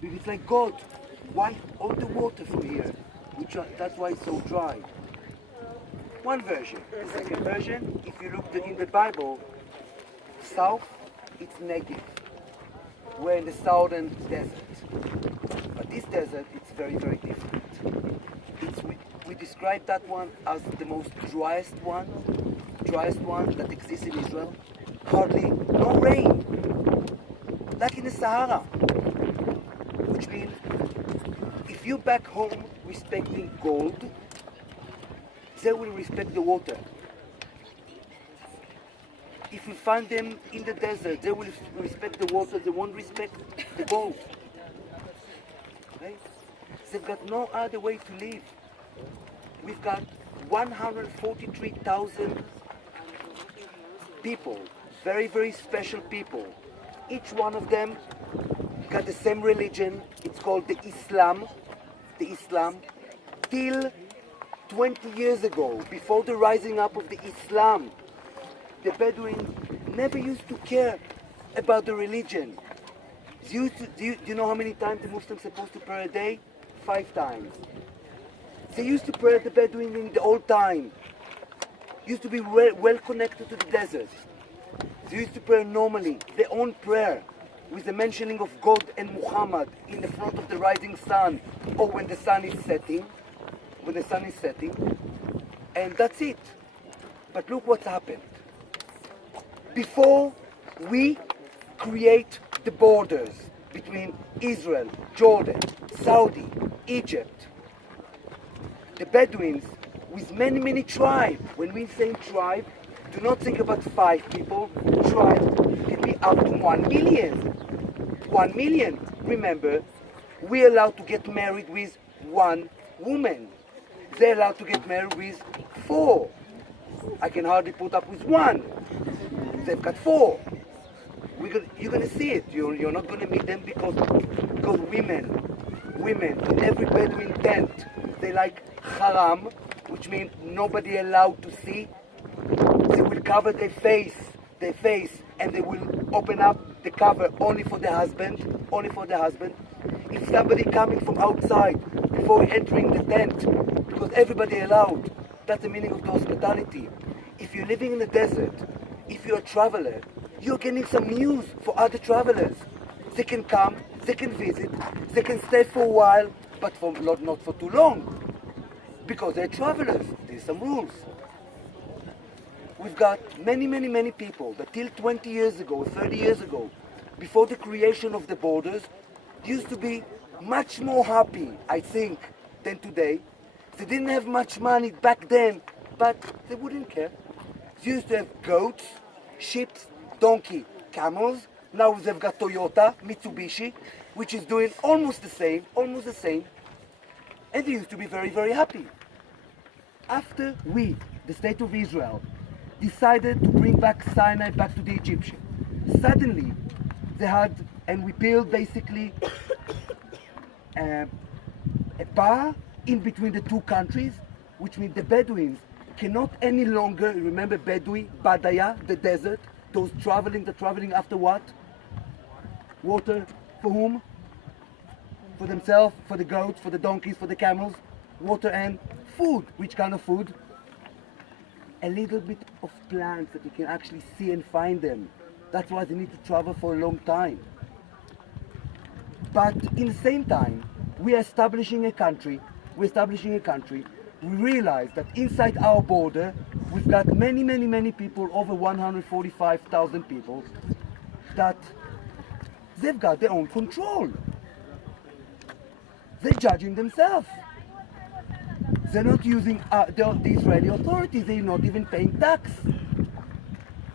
Because it's like, God, why all the water from here? That's why it's so dry. One version. The second version, if you look in the Bible, south, it's Negev. We're in the southern desert. But this desert, it's very, very different. We describe that one as the most driest one that exists in Israel. Hardly no rain, like in the Sahara. Which means, if you back home respecting gold, they will respect the water. If you find them in the desert, they will respect the water, they won't respect the gold. Right? They've got no other way to live. We've got 143,000 people, very, very special people. Each one of them got the same religion. It's called the Islam. Till 20 years ago, before the rising up of the Islam, the Bedouins never used to care about the religion. Do you know how many times the Muslims are supposed to pray a day? 5 times. They used to pray the Bedouin in the old time. Used to be well connected to the desert. They used to pray normally, their own prayer, with the mentioning of God and Muhammad in the front of the rising sun, or when the sun is setting. And that's it. But look what's happened. Before we create the borders between Israel, Jordan, Saudi, Egypt, the Bedouins, with many, many tribes, when we say tribe, do not think about 5 people. Tribe can be up to 1 million. 1 million. Remember, we're allowed to get married with 1 woman. They're allowed to get married with 4. I can hardly put up with 1. They've got 4. You're gonna see it. You're not gonna meet them because women in every Bedouin tent, they like haram, which means nobody allowed to see. They will cover their face, and they will open up the cover only for the husband. If somebody coming from outside before entering the tent, because everybody allowed, that's the meaning of the hospitality. If you're living in the desert, if you're a traveler, you're getting some news for other travelers. They can come, they can visit, they can stay for a while, but not for too long, because they're travelers. There's some rules. We've got many, many, many people that till 20 years ago, 30 years ago, before the creation of the borders, used to be much more happy, I think, than today. They didn't have much money back then, but they wouldn't care. They used to have goats, sheep, donkey, camels. Now they've got Toyota, Mitsubishi, which is doing almost the same. And they used to be very, very happy. After we, the state of Israel, decided to bring back Sinai back to the Egyptians, suddenly they had, and we built basically a bar in between the 2 countries, which means the Bedouins cannot any longer, remember Bedouin, Badaya, the desert, those traveling after what? Water, for whom? For themselves, for the goats, for the donkeys, for the camels, water and food. Which kind of food? A little bit of plants that you can actually see and find them. That's why they need to travel for a long time. But in the same time, we're establishing a country. We realize that inside our border, we've got many, many, many people, over 145,000 people, that they've got their own control. They're judging themselves. They're not using the Israeli authorities. They're not even paying tax.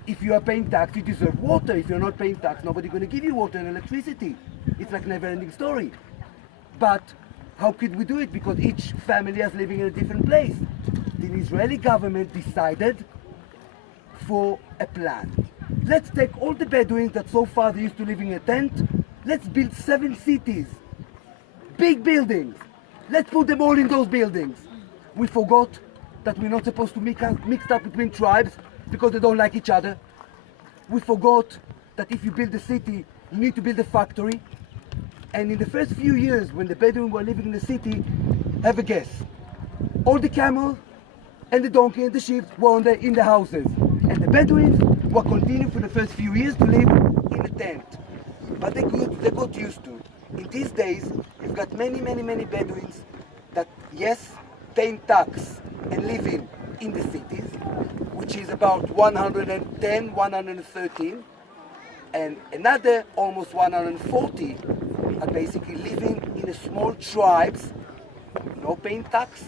If you are paying tax, you deserve water. If you're not paying tax, nobody's going to give you water and electricity. It's like a never-ending story. But how could we do it? Because each family is living in a different place. The Israeli government decided for a plan. Let's take all the Bedouins that so far they used to live in a tent. Let's build 7 cities. Big buildings. Let's put them all in those buildings. We forgot that we're not supposed to mix up between tribes because they don't like each other. We forgot that if you build a city, you need to build a factory. And in the first few years, when the Bedouins were living in the city, have a guess. All the camels and the donkey and the sheep were in the houses. And the Bedouins were continuing for the first few years to live in a tent. But they got used to it. In these days, you've got many Bedouins that, yes, paying tax and living in the cities, which is about 110, 113, and another almost 140 are basically living in a small tribes, no paying tax,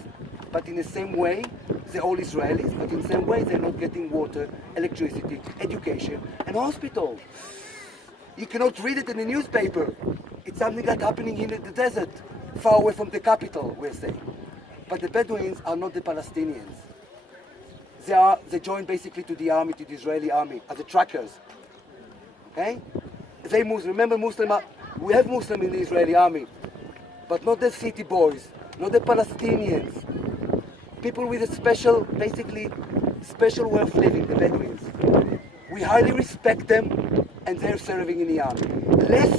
but in the same way, they're all Israelis, but in the same way they're not getting water, electricity, education, and hospital. You cannot read it in the newspaper. It's something that's happening in the desert, far away from the capital, we're saying. But the Bedouins are not the Palestinians. They joined basically to the army, to the Israeli army, as the trackers. Okay? They Muslim. Remember, we have Muslim in the Israeli army, but not the city boys, not the Palestinians. People with a special way of living, the Bedouins. We highly respect them, and they're serving in the army. Less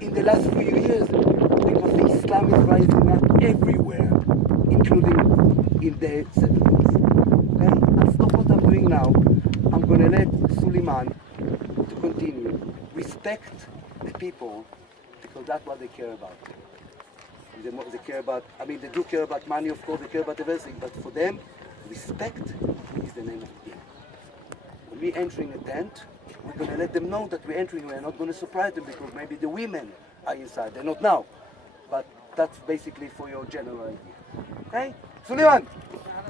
in the last few years, because the Islam is rising up everywhere, including in the settlements. Okay? I'll stop what I'm doing now. I'm going to let Suleiman to continue. Respect the people, because that's what they care about. They care about, they do care about money, of course, they care about everything, but for them, respect is the name of the game. When we're entering a tent, we're going to let them know that we're entering. We're not going to surprise them because maybe the women are inside. They're not now. But that's basically for your general idea. Okay? Suleiman!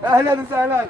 Ahlan wa sahlan.